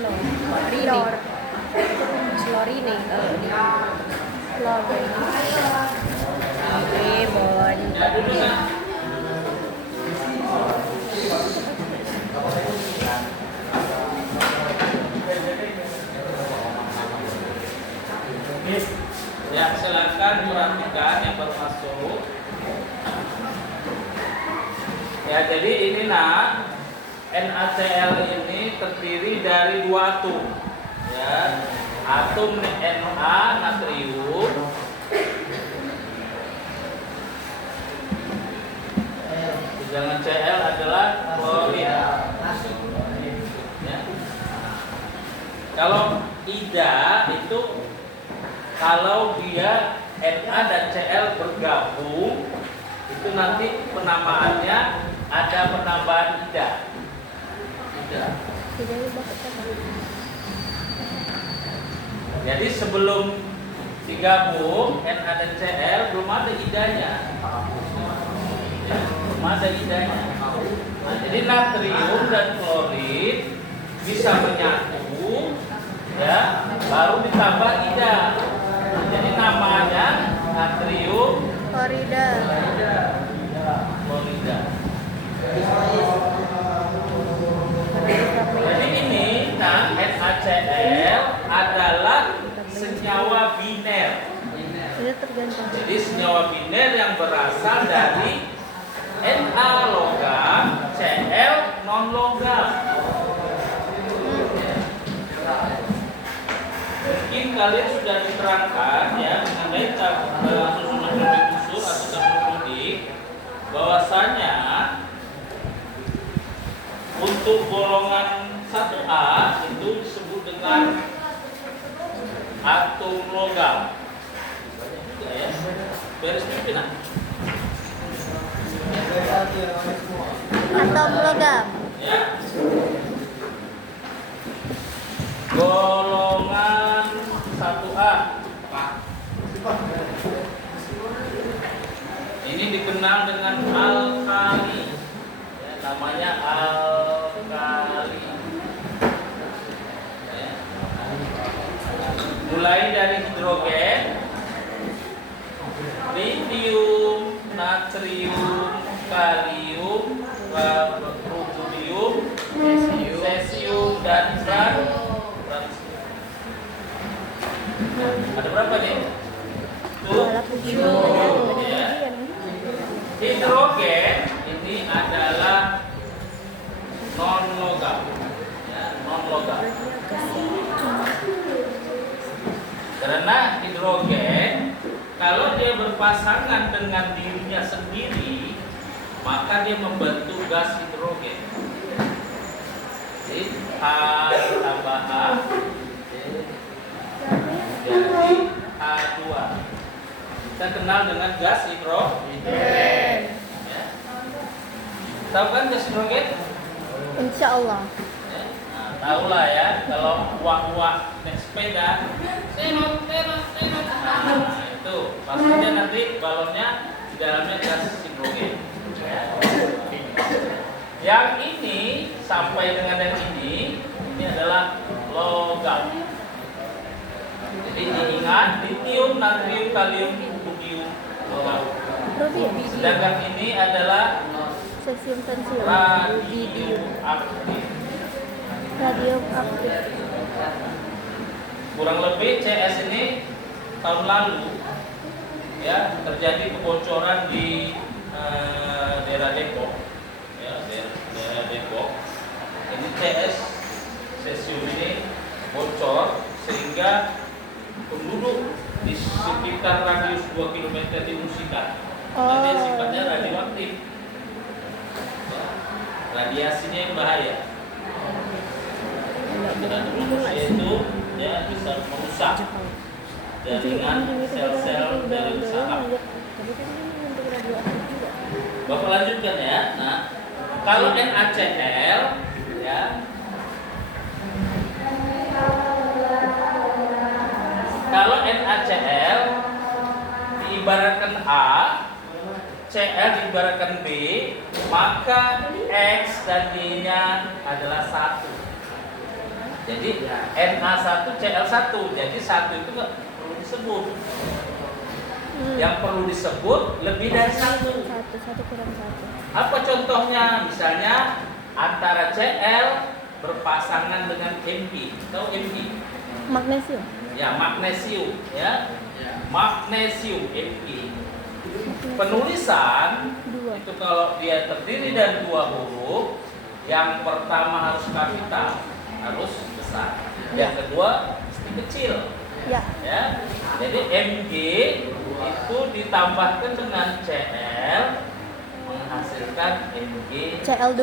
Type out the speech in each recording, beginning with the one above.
Flor. Florine kalau di Florine. Bon. Ya, silakan perhatikan yang baru masuk. Ya, jadi ini nak NaCl ini terdiri dari dua atom. Ya, atom Na natrium jangan Cl adalah klorin. Ya. Kalau IDA itu kalau dia Na dan Cl bergabung itu nanti penamaannya ada penambahan IDA. Jadi sebelum digabung Na dan Cl belum ada idanya. Ya, belum ada idanya. Nah, jadi natrium dan klorin bisa menyatu, ya, baru ditambah ida. Jadi namanya natrium Florida. klorida. Jadi ini kan NaCl adalah senyawa biner. Ini tergantung. Jadi senyawa biner yang berasal dari Na logam, Cl non logam. Mungkin kalian sudah diterangkan ya mengenai susunan periode unsur atau tabel periodik bahwasanya untuk golongan 1A itu disebut dengan atom logam. Ya, beres pimpinan. Atom logam. Ya. Golongan 1A. Ini dikenal dengan alkali. Ya, namanya alkali. Ya. Mulai dari hidrogen, lithium, natrium, kalium, rubidium, cesium, dan ada berapa nih? Ya. Hidrogen ini adalah non logam, ya, non logam. Karena hidrogen kalau dia berpasangan dengan dirinya sendiri, maka dia membentuk gas hidrogen. Jadi H tambah H jadi H2. Kita kenal dengan gas hidrogen. Ya. Tahu kan gas hidrogen? Insya Allah. Ya. Nah, tahulah ya kalau uak-uak naik sepeda, senot. Nah, itu maksudnya nanti balonnya di dalamnya gas hidrogen. Ya. Yang ini sampai dengan yang ini adalah logam. Jadi diingat lithium, natrium, kalium, rubidium, logam. Sedangkan ini adalah Cesium, radium aktif. Kurang lebih CS ini tahun lalu ya terjadi kebocoran di daerah Depok, ya, daerah Depok. Ini CS cesium ini bocor sehingga penduduk di sekitar radius 2 km diungsikan. Nanti sifatnya radioaktif, ya, radiasinya yang bahaya. Dan manusia itu ya bisa merusak jaringan sel-sel dari saraf. Bapak lanjutkan ya. Nah, kalau NaCl ya kalau NaCl diibaratkan A, Cl diibaratkan B, maka X dan Y-nya adalah 1. Jadi Na1Cl1. Jadi satu itu nggak perlu disebut. Yang perlu disebut lebih dari satu. Satu kurang satu. Apa contohnya? Misalnya antara Cl berpasangan dengan Mg. Tahu Mg? Magnesium. Ya, magnesium. Ya, magnesium Mg. Penulisan Dua. itu kalau dia terdiri dari dua huruf, yang pertama harus kapital, harus besar. Yang kedua mesti kecil. Ya. Ya. Jadi Mg itu ditambahkan dengan Cl menghasilkan Mg Cl2.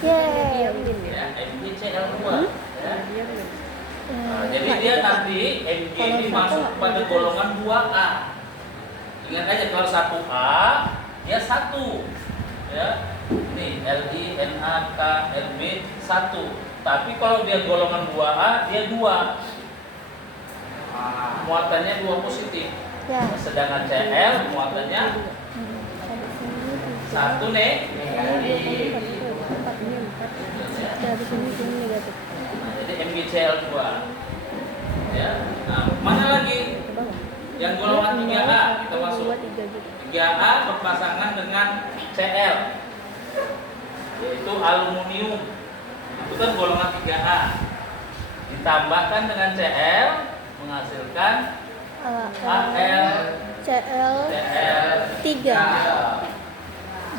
Yeay. ya, MgCl2 ya. Nah, jadi dia nanti Mg ini masuk pada golongan 2A. Ingat aja kalau 1A dia 1 ya. Nih Li, Na, K, Lb 1. Tapi kalau dia golongan 2A dia 2. Muatannya 2 positif. Ya. Sedangkan Cl muatannya 1 nih. Dari sini negatif. Nah, jadi MgCl2 ya. Nah, mana lagi yang golongan 3A kita masuk. 3A berpasangan dengan Cl, yaitu aluminium. Itu kan golongan 3A. Ditambahkan dengan Cl menghasilkan Al, Cl3.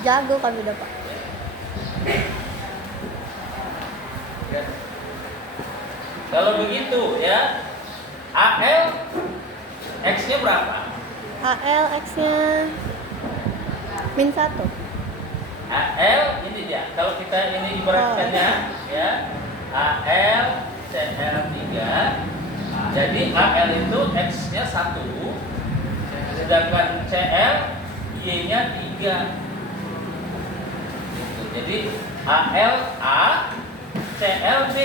Jago kami udah, Pak. Ya. Kalau begitu ya, Al X-nya berapa? Al X-nya -1. Al ini dia. Kalau kita ini ibaratkannya ya, Al Cl3. Jadi Al itu X-nya 1, sedangkan Cl Y-nya 3. Gitu. Jadi Al A CLB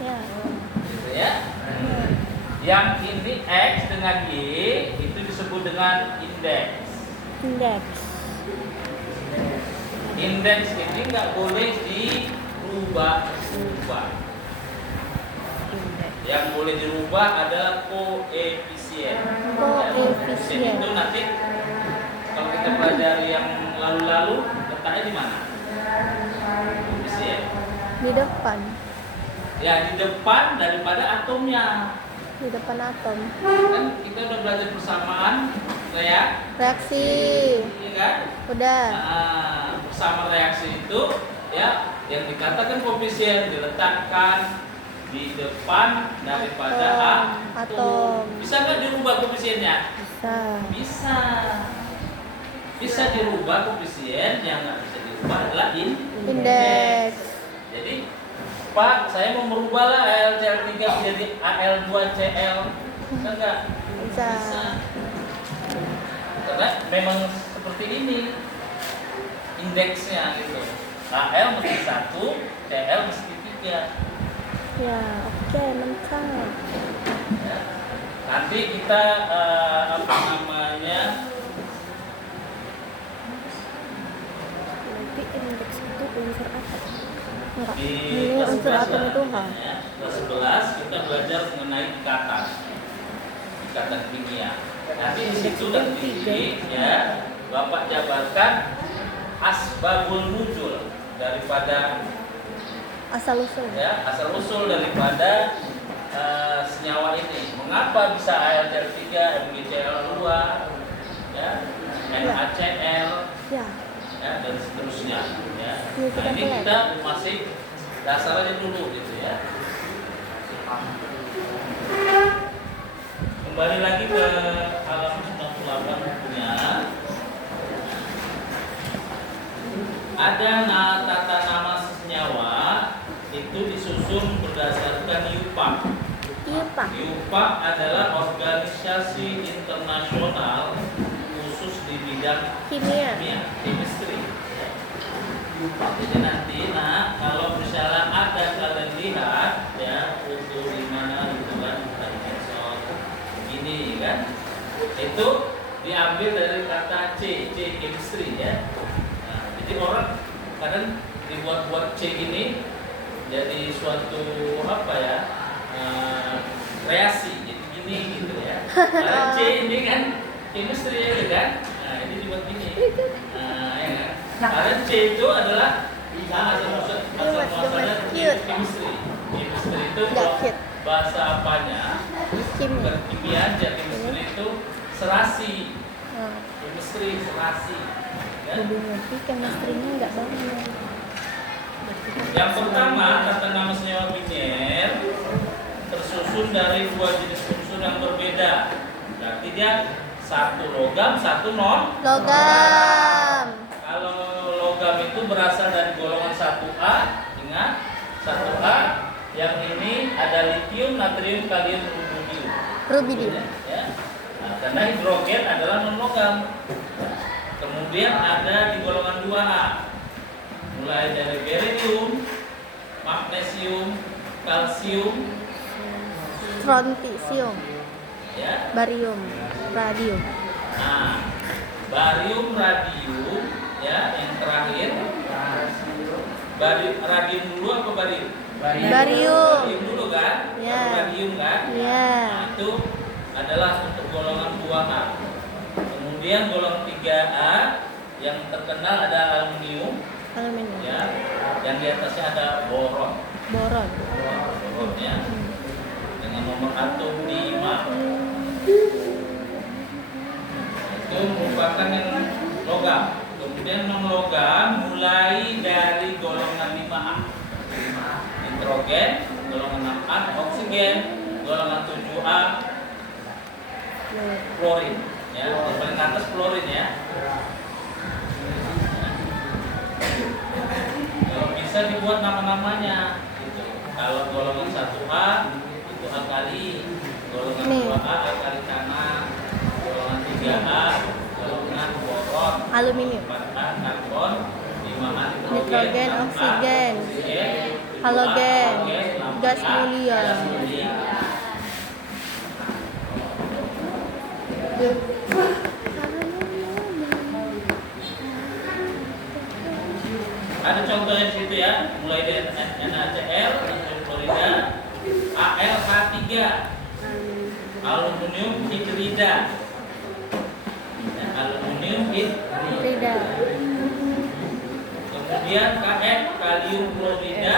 Ya. gitu ya. Yang ini X dengan Y itu disebut dengan indeks. Indeks. Indeks ini nggak boleh dirubah. Yang boleh dirubah adalah koefisien. Koefisien. Itu nanti kalau kita pelajari yang lalu-lalu letaknya di mana? Koefisien. Di depan. Ya di depan daripada atomnya. Di depan atom. Kan kita udah belajar persamaan Reaksi. iya kan? Udah. Nah, bersama reaksi itu ya yang dikatakan koefisien diletakkan di depan daripada atom. Bisa nggak dirubah koefisiennya? Bisa. Bisa. Bisa dirubah koefisien, yang nggak bisa dirubah adalah Indeks. Jadi Pak, saya mau merubah lah AlCl3 menjadi Al2Cl. Bisa nggak? Bisa. Karena memang seperti ini indeksnya gitu. Al mesti 1, Cl mesti 3. Ya, oke, mantap. Ya. Nanti kita apa namanya? Nanti indeks itu unsur apa? Enggak. Di Ini kelas unsur 11 atom itu H. ya. Kelas 11 kita belajar mengenai ikatan kimia. Nanti di situ nanti ya Bapak jabarkan asbabul nuzul daripada Asal usul. ya asal usul daripada senyawa ini. Mengapa bisa AlCl3, MgCl2, ya, NaCl, Ya. ya, dan seterusnya. Ya. Ini Nah, kita ini mulai. kita masih dasarnya dulu gitu ya. Kembali lagi ke halaman 98 bukunya. Ada tata nama senyawa itu disusun berdasarkan IUPAC. IUPAC. IUPAC adalah organisasi internasional khusus di bidang Kimia. chemistry. Jadi nanti kalau misalnya ada kalian lihat ya untuk di mana gitu kan ini kan itu diambil dari kata C chemistry ya. Nah, jadi orang kadang dibuat-buat C ini jadi suatu apa ya, reaksi jadi gini gitu ya. Karena C ini kan chemistry ya kan, nah ini dibuat gini, nah ya kan. Karena C itu adalah asal muasalnya chemistry. Chemistry itu bahasa apanya? Bukan kimia aja, chemistry itu serasi. Chemistry serasi. Ya. Tapi chemistry-nya nggak banget. Yang pertama, kata nama senyawa biner tersusun dari dua jenis unsur yang berbeda. Berarti dia satu logam, satu non Logam. Kalau logam itu berasal dari golongan 1A, ingat 1A. Yang ini ada litium, natrium, kalium, Rubidium. ya. Nah, karena hidrogen adalah non logam. Kemudian ada di golongan 2A, mulai dari berium, magnesium, kalsium, Strontium, ya. barium, radium. Nah, barium, radium, ya, yang terakhir. Radium dulu apa barium? Barium. Barium dulu kan? Ya. Radium kan? Ya. Nah, itu adalah untuk golongan 2A. Kemudian golongan 3A yang terkenal ada aluminium, Aluminium. ya. Yang di atasnya ada boron. Boron. Boron ya. Dengan nomor atom 5. Itu merupakan yang logam. Kemudian non logam mulai dari golongan 5A. Nitrogen, golongan 6A, oksigen, golongan 7A, klorin. Ya, yang paling atas klorin ya. Bisa dibuat nama-namanya gitu. Kalau golongan 1A itu alkali, golongan 2A alkali tanah, golongan 3A golongan boron, Aluminium. 4A karbon, 5A Nitrogen, oksigen, halogen, gas mulia. Ada contohnya di situ ya, mulai dari NaCl, natrium klorida, AlH3, aluminium hidrida, aluminium hidrida. Kemudian Kf, kalium klorida,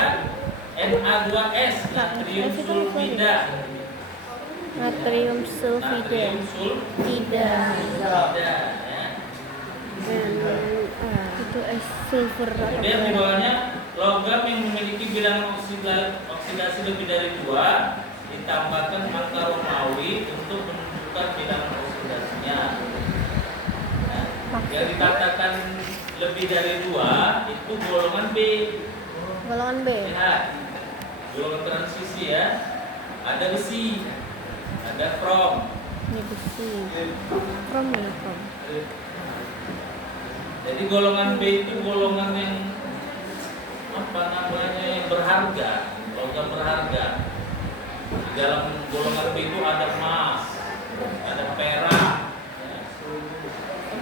Na2S, natrium sulfida. Natrium sulfida. Tidak. Ya. Itu sulfur. Kemudian di bawahnya logam yang memiliki bilangan oksidasi lebih dari 2 ditambahkan angka Romawi untuk menunjukkan bilangan oksidasinya. Nah, yang dikatakan lebih dari 2 itu golongan B. Golongan B. Lihat, golongan transisi ya. Ada besi, ada krom. Ini besi. Krom ya, krom. Jadi golongan B itu golongan yang apa namanya, yang berharga, logam berharga. Di dalam golongan B itu ada emas, ada perak. Ya.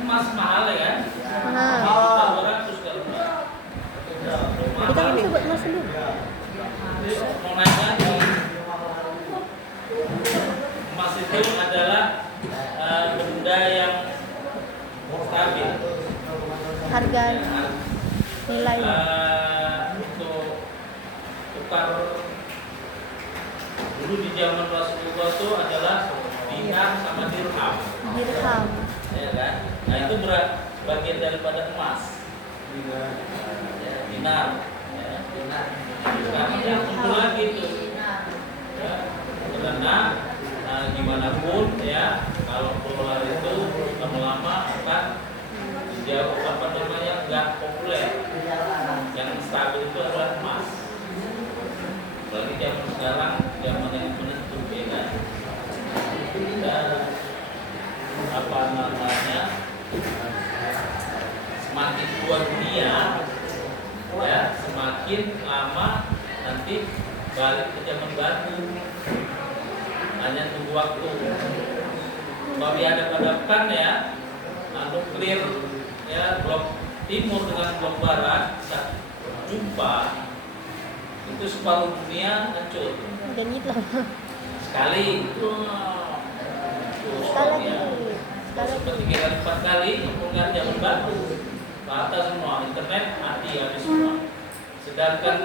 Emas mahal ya? Mahal. 200 kalau enggak. Tadi kan sebut emas dulu. Mau naik lagi. Emas itu adalah benda yang stabil. Harga nilai. Untuk tukar dulu di zaman Rasulullah itu adalah dinar sama dirham. Dirham. Ya kan? Nah itu bagian daripada emas. Ya, dinar. Ya. Sekarang yang muncul lagi itu. Ya. Karena gimana pun ya, kalau dolar itu lama-lama akan jauh apa namanya, nggak populer. Yang stabil itu adalah emas. Apalagi zaman sekarang, zaman yang menentu ya kan. Dan apa namanya, semakin tua dunia ya, semakin lama nanti balik ke zaman batu. Hanya tunggu waktu. Kalau dihadap-hadapkan ya, nuklir ya, blok timur dengan blok barat bisa jumpa, itu separuh dunia hancur. Genit lah. Sekali itu Sekali lagi. Terus ketiga kali 4 kali bukan zaman batu rata semua, internet mati habis semua. Sedangkan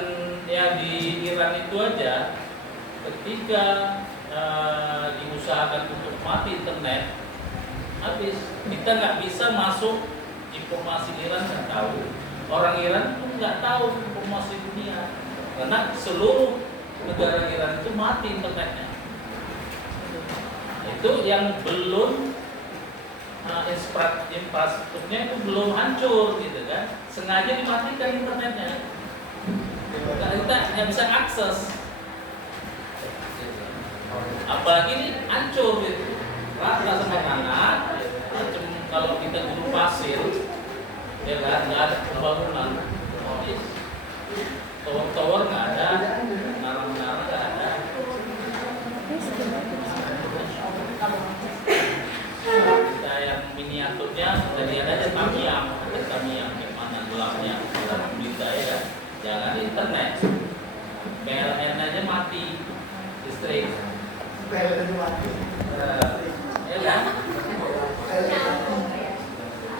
ya di Iran itu aja ketika diusahakan untuk mati internet habis, kita nggak bisa masuk informasi Iran, nggak tahu, orang Iran pun nggak tahu informasi dunia karena seluruh negara Iran itu mati internetnya. Itu yang belum infrastrukturnya itu belum hancur gitu kan, sengaja dimatikan internetnya karena kita nggak bisa akses, apalagi ini hancur gitu, rata sama tanah, macam kalau kita guru pasir ya kan, nggak ada pembangunan, tower nggak ada, menara-menara nggak ada. Kita yang miniaturnya dan lihat aja Tamiang, ada Tamiang gimana gelapnya dalam berita ya kan. Jangan internet, PLN aja mati listrik, PLN mati, ya kan,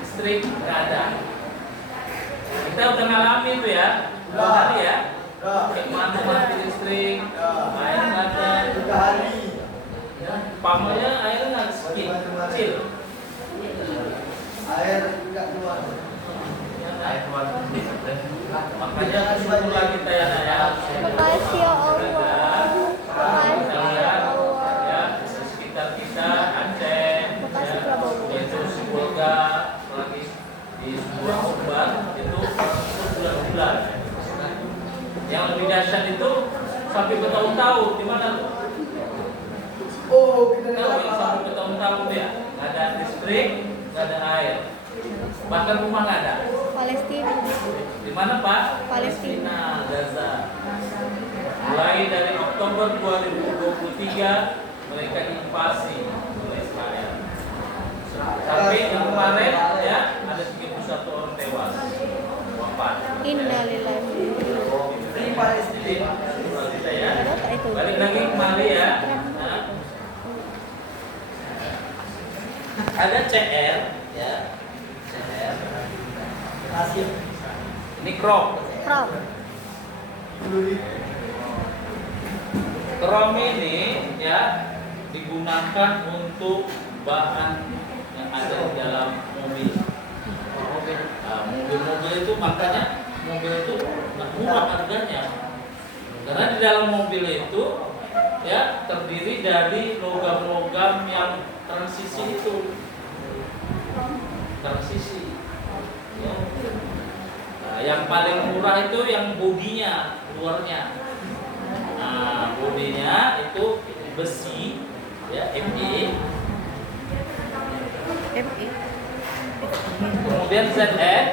listrik nggak ada. Kita udah ngalamin tuh ya, dua hari ya, kayak mana mati listrik, air nggak ada, 3 hari. pamanya air nggak kecil. Air nggak keluar. Makanya syukurlah kita ya Naya. Makasih ya Allah. Makasih ya Allah. Ya, di sekitar kita Aceh, Makasih Prabowo. yaitu Sibolga, lagi di sebuah obat itu bulan-bulan. Yang lebih dahsyat itu sampai bertahun-tahun, di mana tuh? Oh, kita Tahu yang sampai bertahun-tahun ya, nggak ada listrik, nggak ada air, bahkan rumah nggak ada. Palestina. Di mana Pak? Palestina. Gaza. Mulai dari Oktober 2023 mereka diinvasi oleh Israel. Sampai yang kemarin ya ada 31 orang tewas, wafat. Innalillahi. di Palestina. Kita ya. Ada tak itu? Balik lagi kembali ya. Nah, ada CR ya. CR. Nasib Ini crop. Pram. Krom ini ya digunakan untuk bahan yang ada di dalam mobil. Nah, mobil-mobil itu makanya mobil itu nggak murah harganya. Karena di dalam mobil itu ya terdiri dari logam-logam yang transisi itu. Transisi. Ya. Nah, yang paling murah itu yang bodinya, luarnya. Nah, bodinya itu besi, ya ME. ME. Kemudian ZN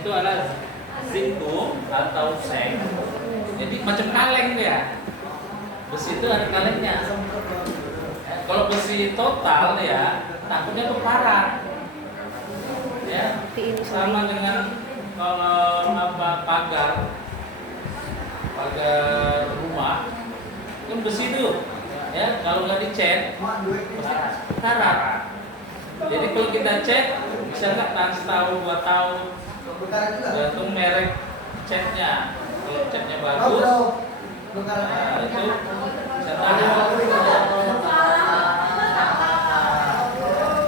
itu adalah zinc atau seng. Jadi macam kaleng dia. Besi itu ada kalengnya. Kalau besi total ya, takutnya berkarat. Ya, sama dengan kalau pagar rumah kan besi itu ya, kalau nggak dicat karat. Jadi kalau kita cat bisa nggak tahan setahun 2 tahun, tergantung merek catnya. Kalau catnya bagus, nah, itu bisa tahan.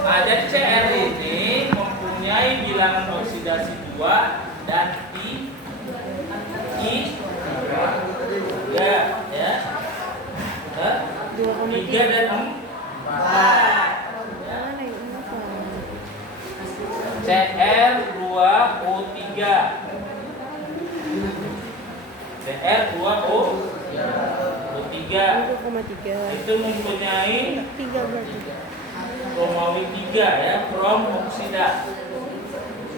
Nah, jadi CR ini mempunyai bilangan oksidasi 2 dan I 3 ya. 3 dan 4. CR2O3. CR2O3 itu mempunyai 3 berarti. Romawi 3 ya, krom oksida.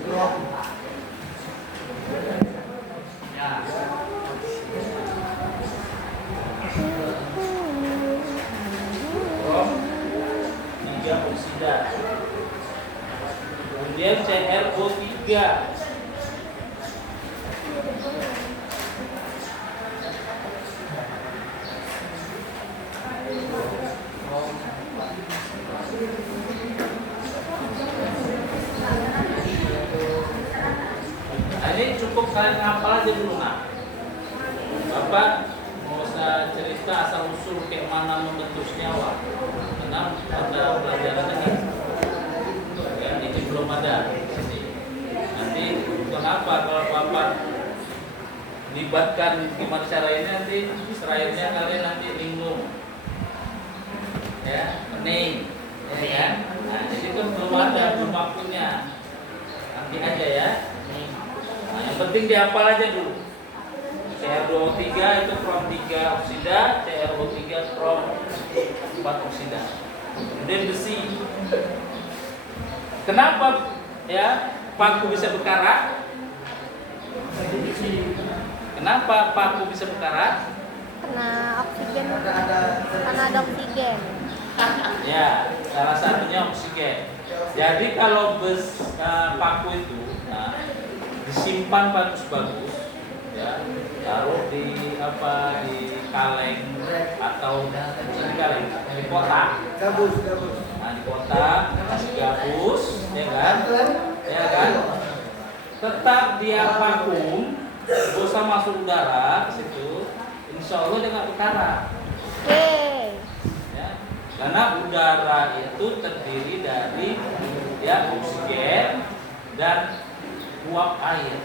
Krom 3 oksida. Kemudian CrO3 Bapak mau saya cerita asal usul kayak mana membentuk senyawa, karena pada pelajaran ini ya, ini belum ada di sini. Nanti kenapa kalau Bapak libatkan gimana cara ini, nanti terakhirnya kalian nanti bingung ya, pening ya kan. Nah jadi kan belum ada, belum waktunya, nanti aja ya. Nah, yang penting dihafal aja dulu. CR2O3 itu from 3 oksida, CrO3 from 4 oksida. Kemudian besi. Kenapa ya paku bisa berkarat? Kenapa paku bisa berkarat? Karena oksigen. Karena ada oksigen. Ya, salah satunya oksigen. Jadi kalau paku itu disimpan bagus-bagus, ya, taruh di kaleng atau di kaleng, di kotak. Gabus. Nah, di kotak kasih gabus, ya kan? Ya kan? Tetap dia vakum, bisa masuk udara ke situ, insya Allah dia nggak berkarat. Oke. Ya, karena udara itu terdiri dari ya oksigen dan uap air.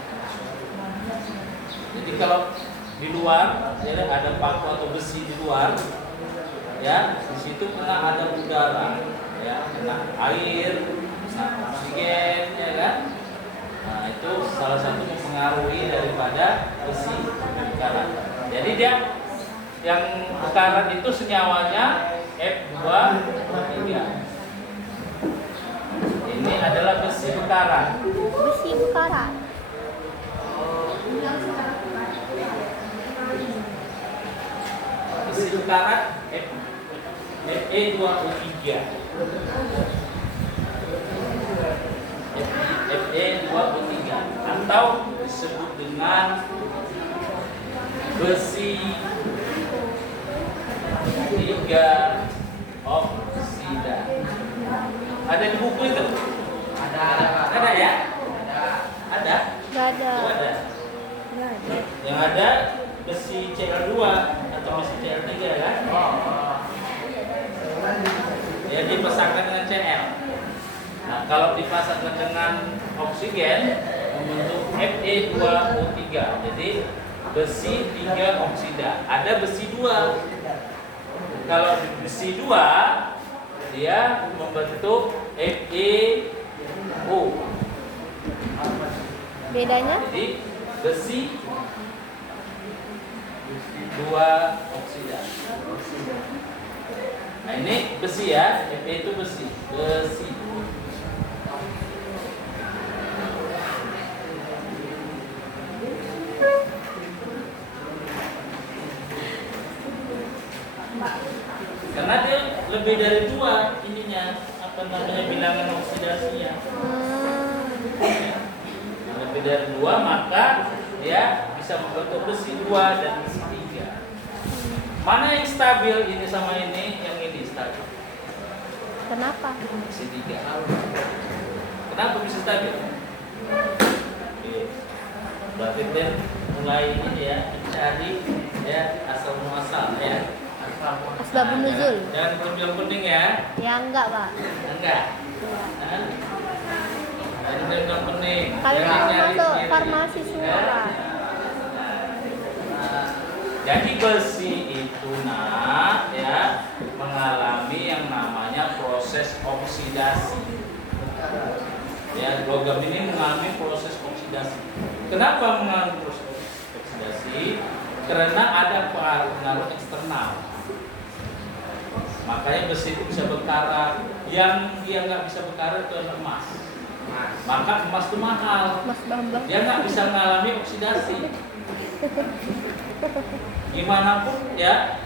Jadi kalau di luar ya ada paku atau besi di luar, ya di situ kena ada udara, ya kena air, kena oksigen, ya kan. Nah itu salah satu mempengaruhi daripada besi berkarat. Jadi dia yang berkarat itu senyawanya F2O3. Ini adalah besi berkarat. Besi berkarat. Besi berkarat Fe2O3. Fe2O3 atau disebut dengan besi 3 oksida. Ada di buku itu? Ada ya? Ada? Gak ada. Oh, ada. Gak ada. Yang ada besi Cl2 atau besi Cl3 kan? Ya dipasangkan dengan Cl. Nah, kalau dipasangkan dengan oksigen membentuk Fe2O3. Jadi besi 3 oksida. Ada besi 2. Kalau besi 2 dia membentuk FeO. Bedanya? Jadi besi 2 oksida. Nah ini besi ya, Fe itu besi. Karena dia lebih dari 2 ininya, bilangan oksidasinya. Ya. Lebih dari 2 maka dia bisa membentuk besi 2 dan besi 3. Mana yang stabil ini sama ini? Yang ini stabil. Kenapa? Besi 3. Kenapa bisa stabil? Oke. Berarti dia mulai ini ya, mencari ya asal muasal ya. Asbabun nuzul. Jangan bilang penting ya. Ya enggak, Pak. Enggak. Jangan bilang penting. Kalian Jangan nyari masuk sendiri. farmasi semua, Ya. Pak. Jadi besi itu ya mengalami yang namanya proses oksidasi. Ya, logam ini mengalami proses oksidasi. Kenapa mengalami proses oksidasi? Karena ada pengaruh eksternal. Makanya besi itu bisa berkarat. Yang dia nggak bisa berkarat itu adalah emas. Maka emas itu mahal. Mas Bambang. Dia nggak bisa mengalami oksidasi. Gimana pun ya,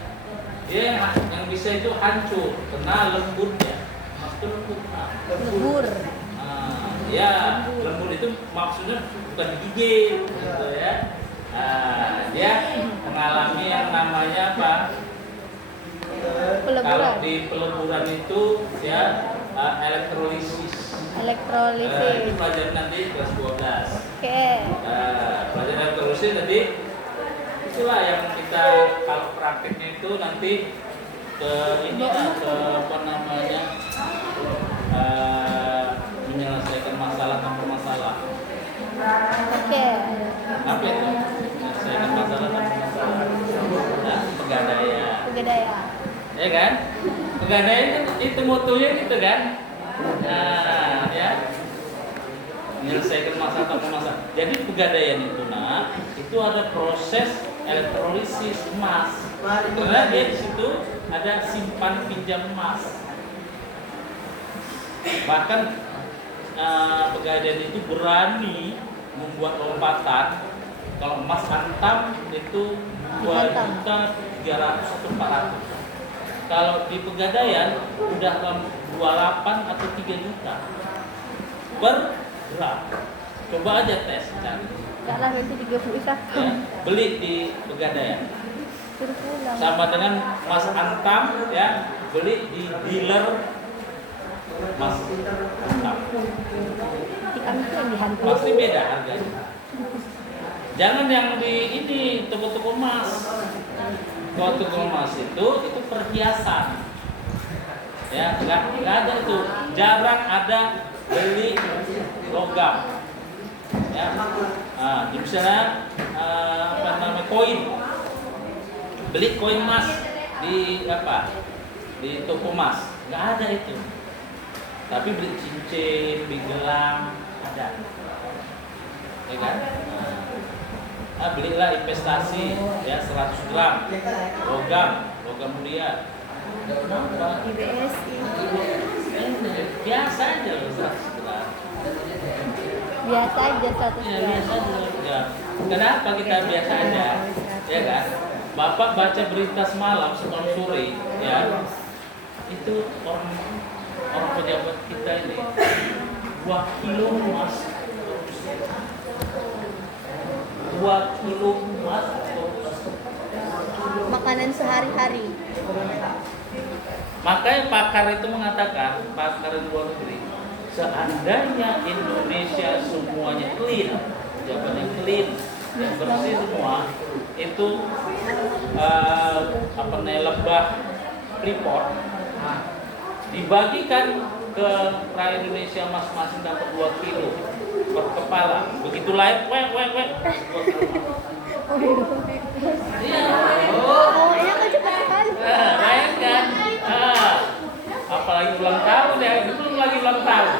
dia yang bisa itu hancur karena lembutnya. Emas itu lembut. Lebur. Ya, lembut itu maksudnya bukan digigit, gitu ya. Dia mengalami yang namanya apa? Peleburan. Kalau di peleburan itu ya elektrolisis. Elektrolisis. Itu pelajaran nanti kelas 12. Oke. Pelajaran elektrolisis tadi itulah yang kita kalau prakteknya itu nanti ke ini lah, ke apa namanya menyelesaikan masalah tanpa masalah. Oke. Apa itu? Menyelesaikan masalah tanpa masalah. Nah, pegadaian. Pegadaian. Ya kan? Pegadaian itu mutunya gitu kan? Nah, ya. Menyelesaikan masalah tanpa masalah. Jadi pegadaian itu itu ada proses elektrolisis emas. Karena dia di situ ada simpan pinjam emas. Bahkan pegadaian itu berani membuat lompatan. Kalau emas antam itu 2.300.000 atau 400. Kalau di pegadaian udah 28 atau 3 juta per gram. Coba aja tes cari. Enggak lah berarti 31. Ya, beli di pegadaian. Suruh pulang. Sama dengan emas antam ya, beli di dealer emas antam. Di kami tuh yang dihantu. Pasti beda harganya. Jangan yang di ini toko-toko emas. Kalau toko emas itu perhiasan. Ya, nggak ada itu. Jarang ada beli logam. Ya, misalnya apa namanya koin. Beli koin emas di apa? Di toko emas. Nggak ada itu. Tapi beli cincin, beli gelang ada. Ya kan? Belilah investasi ya 100 gram logam mulia. Di BSI. Biasa aja loh 100 gram. Biasa aja 100 Ya, gram. biasa aja. Ya. Kenapa kita biasa aja? Ya kan? Bapak baca berita semalam sore ya. Itu orang pejabat kita ini 2 kilo emas. 2 kilo emas. Makanan sehari-hari. Makanya pakar itu mengatakan, pakar di luar negeri, seandainya Indonesia semuanya clean, jawabannya clean, yang bersih semua, itu apa namanya lembah Freeport dibagikan ke rakyat Indonesia masing-masing dapat 2 kilo per kepala. Begitu lain, wek. Iya. Oh, iya kan cepat sekali. Lain kan. Apalagi ulang tahun ya, itu lagi ulang tahun.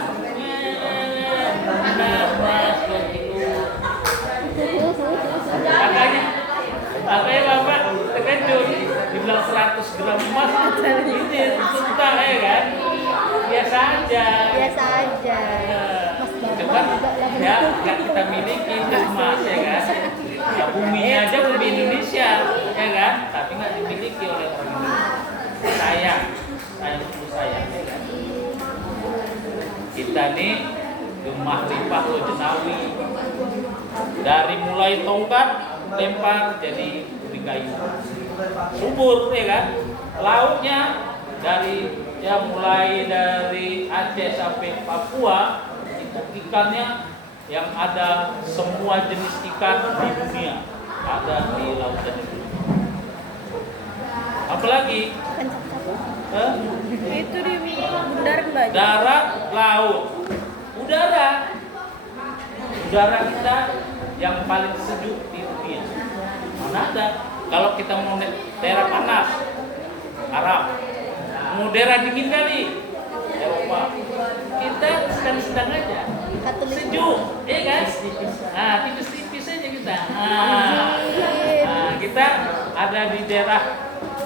Makanya Bapak terkejut dibilang 100 gram emas ini susah ya kan? Biasa aja. Biasa aja. Cuman ya nggak kita miliki itu emas ya kan? Ya buminya aja bumi Indonesia ya kan? Tapi nggak dimiliki oleh orang Indonesia. Sayang itu sayang ya kan? Kita nih gemah limpah Lojenawi dari mulai tongkat lempar jadi ubi kayu subur ya kan, lautnya dari ya mulai dari Aceh sampai Papua itu ikannya yang ada semua jenis ikan di dunia ada di lautan itu. Apalagi Itu di Bundar enggak? darat, laut, udara kita yang paling sejuk di dunia. Mana ada? Kalau kita mau daerah panas, Arab, mau daerah dingin kali, Eropa. Kita sedang-sedang aja, sejuk, ya kan? Tipis-tipis aja kita. Kita ada di daerah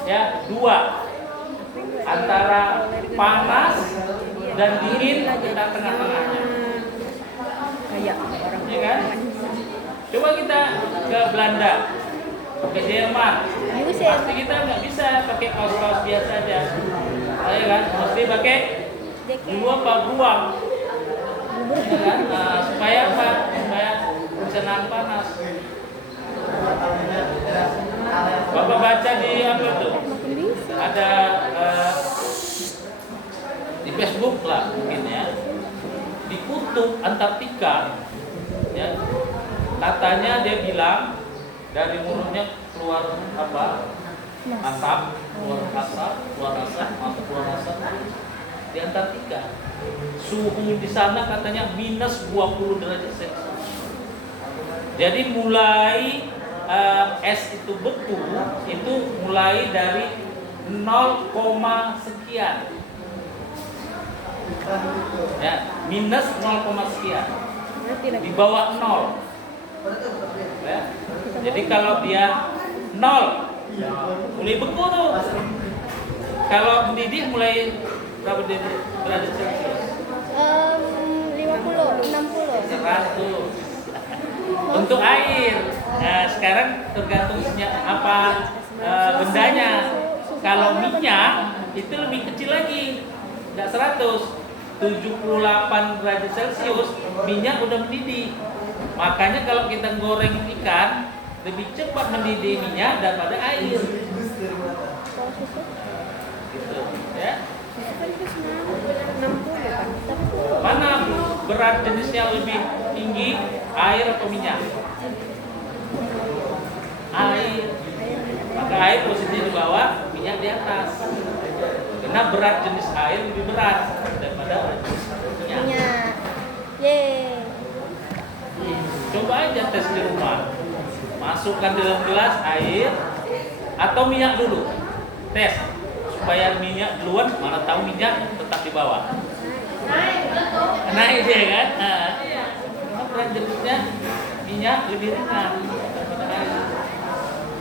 ya 2 antara panas dan dingin, kita tengah-tengahnya. Kayak orang Ya kan? Coba kita ke Belanda, ke Jerman, pasti kita nggak bisa pakai kaos-kaos biasa aja, ya kan? Mesti pakai dua buang, ya kan? Supaya apa? Supaya bisa nahan panas. Bapak baca di apa tuh? Ada di Facebook lah mungkin ya. Di kutub Antartika, ya, katanya dia bilang dari mulutnya keluar apa? Asap, keluar asap, masuk keluar asap di Antartika. Suhu di sana katanya minus 20 derajat Celcius. Jadi mulai es itu beku itu mulai dari 0, sekian. Ya, minus 0, sekian. Di bawah 0. Ya. Jadi kalau dia 0 mulai beku tuh. Kalau mendidih mulai berapa derajat Celcius? 50, 60. 100. Untuk air. Nah, sekarang tergantung apa bendanya. Kalau minyak itu lebih kecil lagi. Enggak 100. 78 derajat Celcius minyak udah mendidih. Makanya kalau kita goreng ikan lebih cepat mendidih minyak daripada air. Gitu, ya. Mana berat jenisnya lebih tinggi, air atau minyak? Air. Maka air posisi di bawah, minyak di atas. Karena berat jenis air lebih berat daripada berat jenis minyak. Minyak. Yeay. Coba aja tes di rumah. Masukkan dalam gelas air atau minyak dulu. Tes supaya minyak duluan, mana tahu minyak tetap di bawah. Naik dia kan? Karena berat jenisnya minyak lebih ringan daripada air.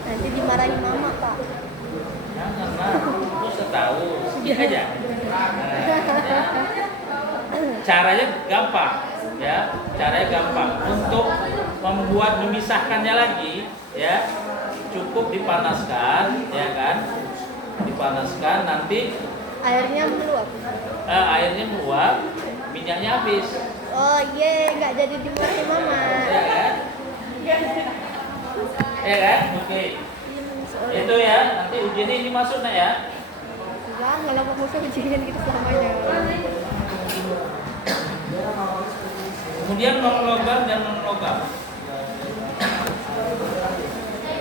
Nanti dimarahin mama, Pak. Jangan lah, lu tahu, sedih aja. Ya. Caranya gampang, ya. Caranya gampang. Untuk memisahkannya lagi, ya, cukup dipanaskan, ya kan? Dipanaskan, nanti Airnya meluap. airnya meluap, minyaknya habis. Oh ye, nggak jadi dimarahin mama. Ya kan? Ya kan? Oke. Itu ya, nanti ujiannya ini masuk nak ya. Enggak, nggak lama musuh ujian gitu selamanya. Kemudian non logam dan non logam.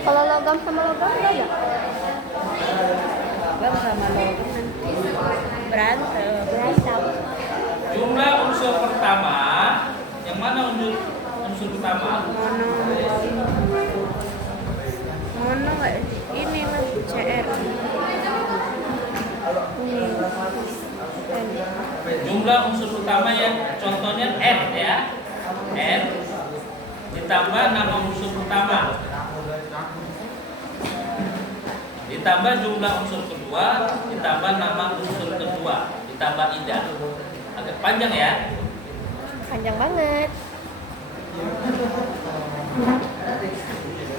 Kalau logam sama logam enggak? Logam sama logam nanti berantem. Jumlah unsur pertama, yang mana unsur pertama? Mono nggak? Ini mas CR. Jumlah unsur utama yang contohnya N ya. N ditambah nama unsur utama. Ditambah jumlah unsur kedua, ditambah nama unsur kedua, ditambah indah. Agak panjang ya. Panjang banget.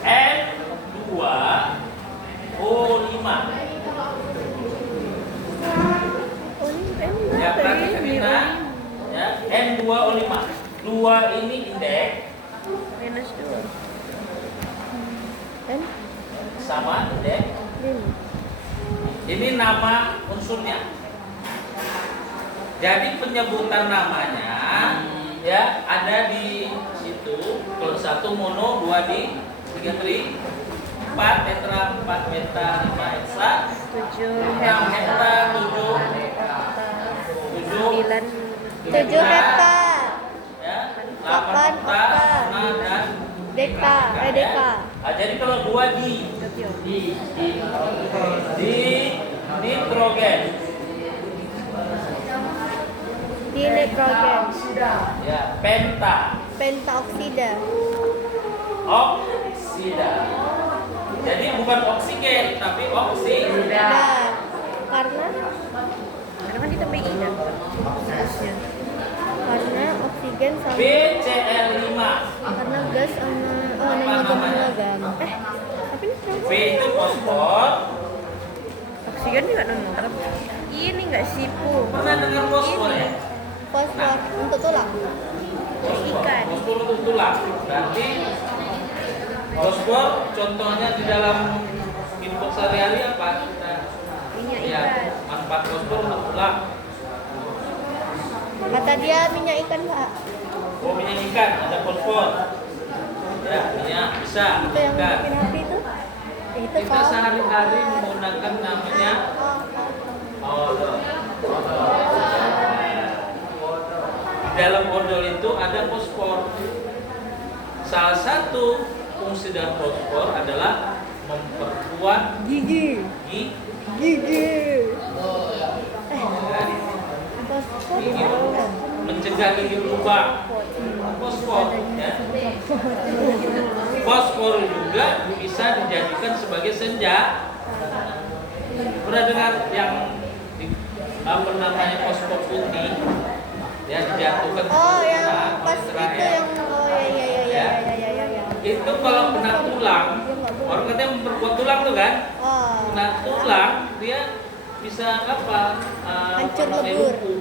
N2 O5. Ya, perhatikan kita. Ya, N2 O5. 2 ini indeks Minus 2. Dan sama indeks. Ini nama unsurnya. Jadi penyebutan namanya ya ada di situ. Kalau 1 mono, 2 di 3 tri, 4 tetra, 4 beta, 5 hexa, 7 6 hekta, 7 9 7 hekta. ya, 8 8 okta, okta. 6 dan Deka, deka. Jadi kalau 2 di nitrogen. Di nitrogen. Ya, penta, Pentaoksida. oksida. Jadi bukan oksigen tapi oksida. Dan karena kan ditambah ida harusnya. karena oksigen sama BCl5. karena gas sama nitrogen logam. Tapi ini B kenapa? itu fosfor. Oksigen juga non. Ini nggak sipu. Pernah dengar fosfor ya? Fosfor untuk tulang. Ikan. Fosfor untuk tulang. Berarti fosfor contohnya di dalam hidup sehari-hari apa? Minyak Ya, ikan. manfaat fosfor untuk tulang. Kata dia minyak ikan, Pak. Oh, minyak ikan ada fosfor. Ya, minyak bisa. Itu yang Kan. bikin HP itu? Itu Kita sehari-hari menggunakan namanya odol. Di dalam odol itu ada fosfor. Salah satu fungsi dari fosfor adalah memperkuat gigi. Fosfor gigi, mencegah gigi berubah. Fosfor, ya. Fosfor juga bisa dijadikan sebagai senja. Pernah dengar yang apa namanya fosfor putih? Ya dijatuhkan Oh, ke yang tanah, pas oleh itu terakhir. yang ya. Itu kalau kena tulang, orang katanya memperkuat tulang tuh kan? Oh. Kena tulang dia bisa apa? Hancur namanya, lebur. lumpuh.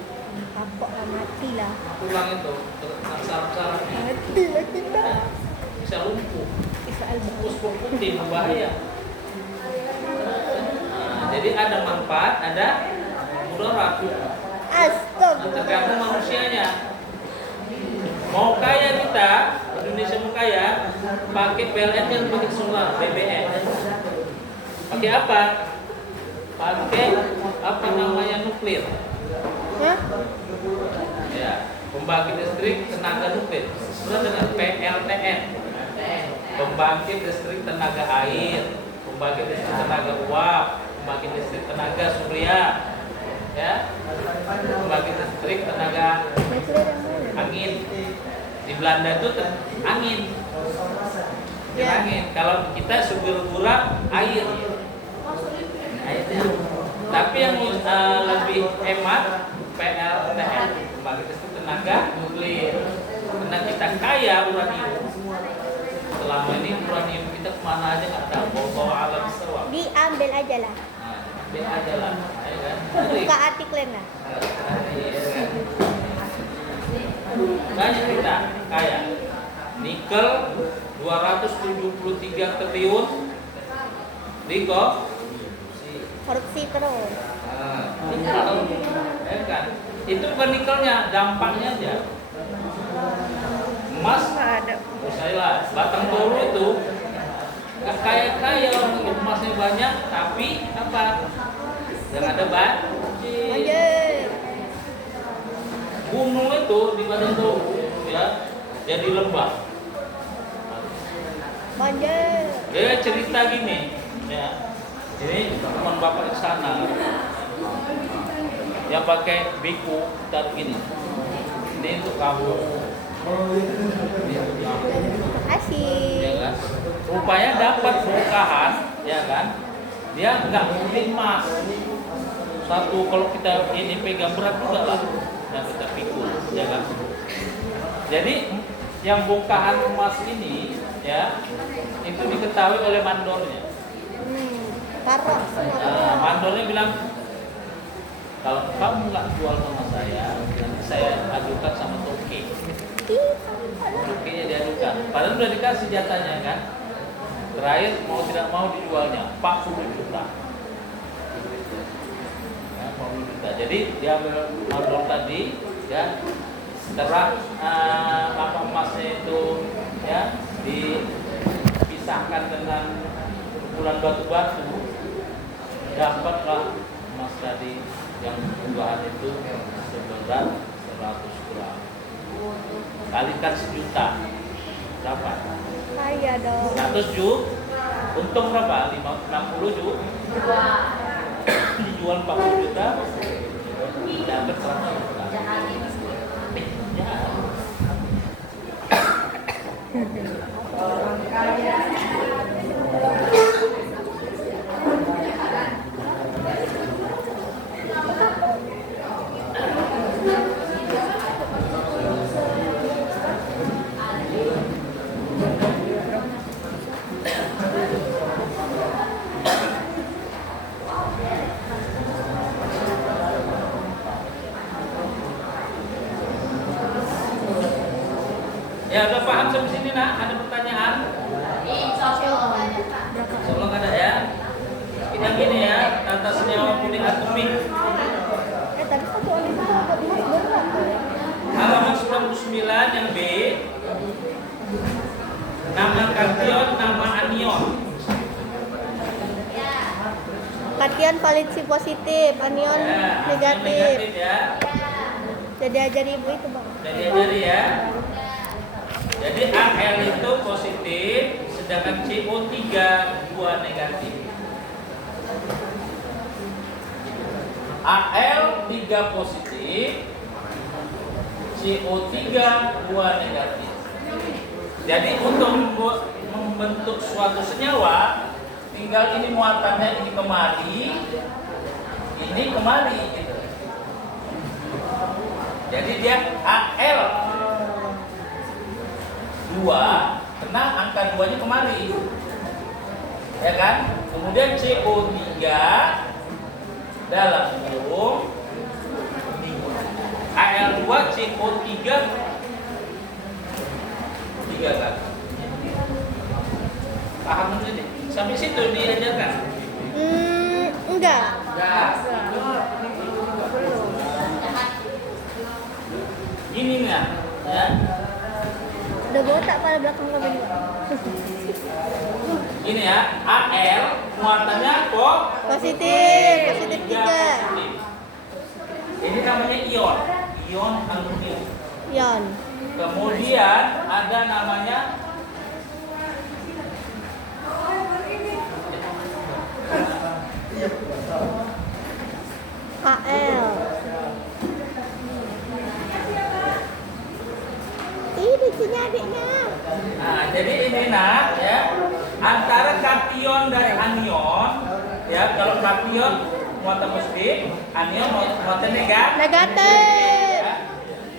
Kapok lah, mati lah. Tulang itu kena saraf-saraf Mati dah. bisa lumpuh. Israel Fosfor putih berbahaya. Nah, jadi ada manfaat, ada mudarat. Astagfirullah. Tergantung manusianya. Mau kaya kita, Indonesia mau kaya, pakai PLN dan pakai solar, BBM. Pakai apa? Pakai apa namanya nuklir. Hah? Ya, pembangkit listrik tenaga nuklir. Sebenarnya dengan PLTN. Pembangkit listrik tenaga air, pembangkit listrik tenaga uap, pembangkit listrik tenaga surya. Ya. Pembangkit listrik tenaga Nuklir yang mana? angin. Di Belanda itu angin. Ya. Angin. Kalau kita subur-gura air. Airnya. Tapi yang lebih hemat PLTN, pembangkit listrik tenaga nuklir. Karena kita kaya uranium. Selama ini uranium kita kemana aja nggak tahu. Bawa alam sewa. Diambil aja lah. Nah, ambil aja lah, ya kan? Buka artikelnya lah. Banyak kita kaya. Nikel 273 triliun. Nikel. Korupsi terus. Nikel, ya kan? Itu bukan nikelnya, dampaknya aja. Emas, Ada. saya lah, Batang Toru itu nggak kaya-kaya orang emasnya banyak, tapi apa? Yang ada banjir. Anjir. Gunung itu di Batang Toru ya jadi lembah. Banjir. Dia cerita gini, ya. Ini teman bapak di sana yang pakai biku dan gini. Ini untuk kamu. Ini untuk kamu. Asik. Ya kan? Rupanya dapat berkahan, ya kan? Dia nggak beli emas. Satu kalau kita ini pegang berat juga lah, yang kita pikul, ya kan? Jadi yang bongkahan emas ini, ya, itu diketahui oleh mandornya. Karok semua. Mandornya bilang, kalau kamu nggak jual sama saya, nanti saya ajukan sama Toki. Tokinya diajukan. Padahal udah dikasih jatahnya kan. Terakhir mau tidak mau dijualnya 40 juta. Ya, 40 juta. Jadi dia ambil mandor tadi, ya, setelah apa emasnya itu ya dipisahkan dengan kumpulan batu-batu, dapatlah emas tadi yang jumlahan itu seberat 100 gram. Kalikan sejuta, berapa? Kaya dong. 100 juta, untung berapa? 60 juta. Dijual 40 juta, dapat 100 juta. Ya udah paham sampai sini nak? Ada pertanyaan? Insyaallah nggak ada ya. Kita gini ya, tata senyawa kuning atomik. Tapi satu orang itu dapat emas berat tuh. Halaman 99 yang B. Nama Kation valensi positif, anion Ya, negatif. negatif ya. Jadi ajar ibu itu bang. Jadi ya. Jadi Al itu positif, sedangkan CO3 2 negatif. Al 3 positif, CO3 2 negatif. Jadi untuk membentuk suatu senyawa, tinggal ini muatannya ini kemari gitu. Jadi dia Al 2, kena angka 2-nya kemari. Ya kan? Kemudian CO3 dalam kurung Al2 CO3 3 kan. Paham ini? Sampai situ diajarkan? Enggak. Gini nggak? Ya. Udah botak pada belakang kamu. Ini ya, Al muatannya kok Positif 3. Ini namanya ion aluminium. Ion. Kemudian ada namanya Al. Ini sini adiknya. Nah, jadi ini nak ya, antara kation dan anion ya, kalau kation muatan positif, anion muatan negatif. Ya.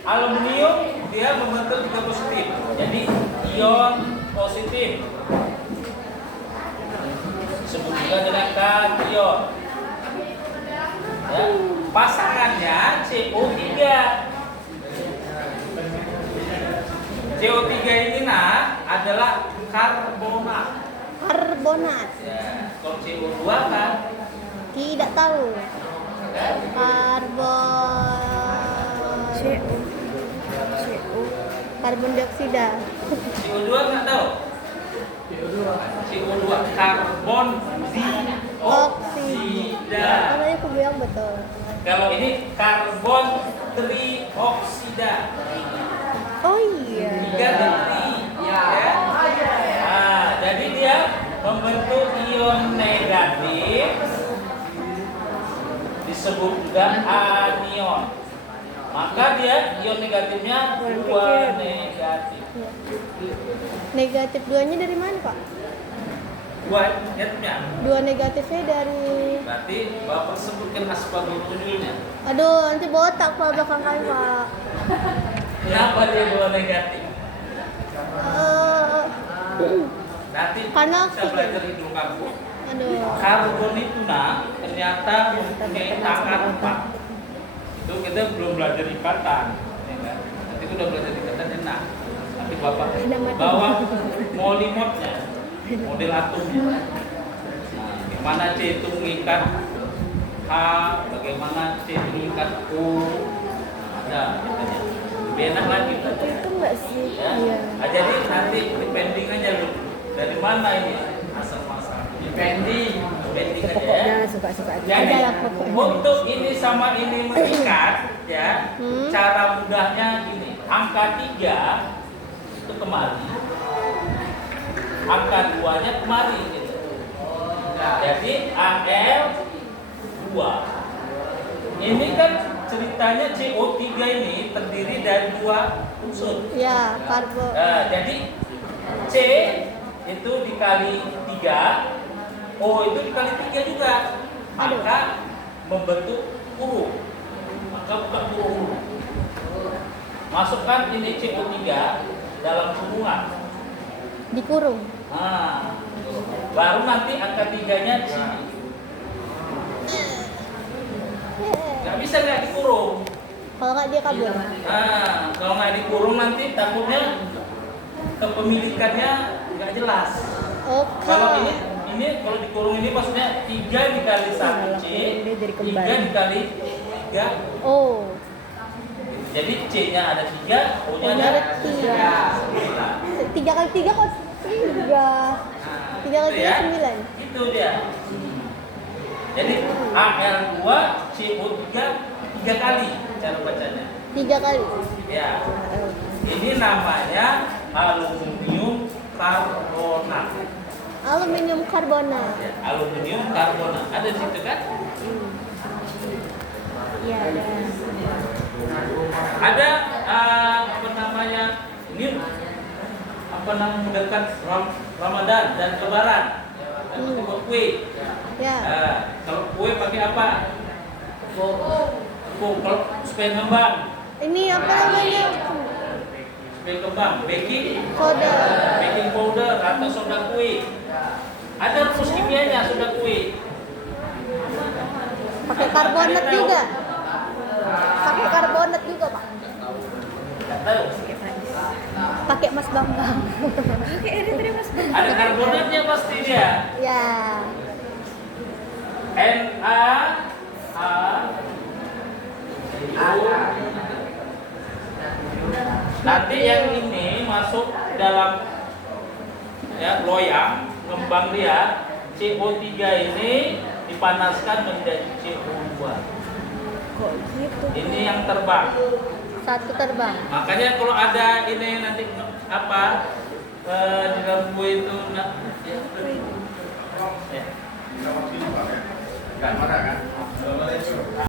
Aluminium dia membentuk 3 positif. Jadi ion positif. Disebut juga dengan kation. Ya. Pasangannya CO3. CO3 ini adalah karbonat. Karbonat. Ya, kalau CO2 kan Tidak tahu. Karbon dioksida. CO2 nggak tahu? CO2 karbon dioksida. Tadi aku bilang betul. Kalau ini karbon trioksida. Oh iya. 3 dan 3 ya. Nah, jadi dia membentuk ion negatif, disebut juga anion. Maka dia ion negatifnya 2 negatif. Negatif 2-nya dari mana Pak? 2 negatifnya. 2 negatifnya dari. Berarti Bapak sebutkan asbabul nuzulnya. Aduh, nanti botak Pak belakang kami Pak. Kenapa dia 2 negatif? Nanti Karena kita belajar hidrokarbon. Aduh. Karbon itu ternyata mempunyai tangan 4. Itu kita belum belajar ikatan, ya kan? Nanti kita udah belajar ikatan enak. Nanti Bapak bawa molimotnya, model atomnya. Nah, gimana C itu mengikat H, bagaimana C itu mengikat U, ada katanya. Lebih enak lagi belajar. Itu enggak sih? Ya. Iya. Nah, jadi nanti depending aja lu dari mana ini asal masalah. Depending aja ya. Suka-suka aja. Jadi Ada pokoknya. untuk ini sama ini mengikat ya, cara mudahnya gini. Angka 3 itu kemari. Angka 2-nya kemari gitu. Jadi Al 2. Ini kan ceritanya CO3 ini terdiri dari 2 unsur. Ya, karbon. Jadi C itu dikali 3, O itu dikali 3 juga. Maka membentuk kurung. Maka buka kurung. Masukkan ini CO3 dalam kurungan. Dikurung. Nah, baru nanti angka 3-nya di sini. Nggak bisa nggak dikurung. Kalau nggak dia kabur. Nah, kalau nggak dikurung nanti takutnya kepemilikannya nggak jelas. Oke. Kalau ini kalau dikurung ini maksudnya 3 dikali 1 C, 3 dikali 3. Oh. Jadi C-nya ada 3, O-nya ada ada 3. 9. 3 kali 3 kok 3. 3 Nah, kali gitu 3 ya. 9. Itu dia. Jadi Al2 CO3 3 kali cara bacanya. 3 kali. Ya. Ini namanya aluminium karbonat. Aluminium karbonat. Ya, aluminium karbonat. Ada di situ kan? Iya, ada. Ada apa namanya? Ini apa namanya mendekat Ramadan dan Lebaran. Kan kita buat kue. Ya. Kalau kue pakai apa? Kalau supaya ngembang. Ini apa namanya? Supaya kembang, baking Soda. baking powder atau soda kue. Ada rumus kimianya soda kue. Pakai karbonat juga. Pakai karbonat juga, Pak. Nggak tahu. Pakai Mas Bambang. Oke, ini tadi Mas Bang. Ada karbonatnya pasti dia. Ya. Nanti yang ini masuk dalam ya loyang ngembang dia, CO3 ini dipanaskan menjadi CO2. Kok gitu? Ini yang terbang. Satu terbang. Makanya kalau ada ini nanti apa di dalam kue itu ya. Kan, mana kan?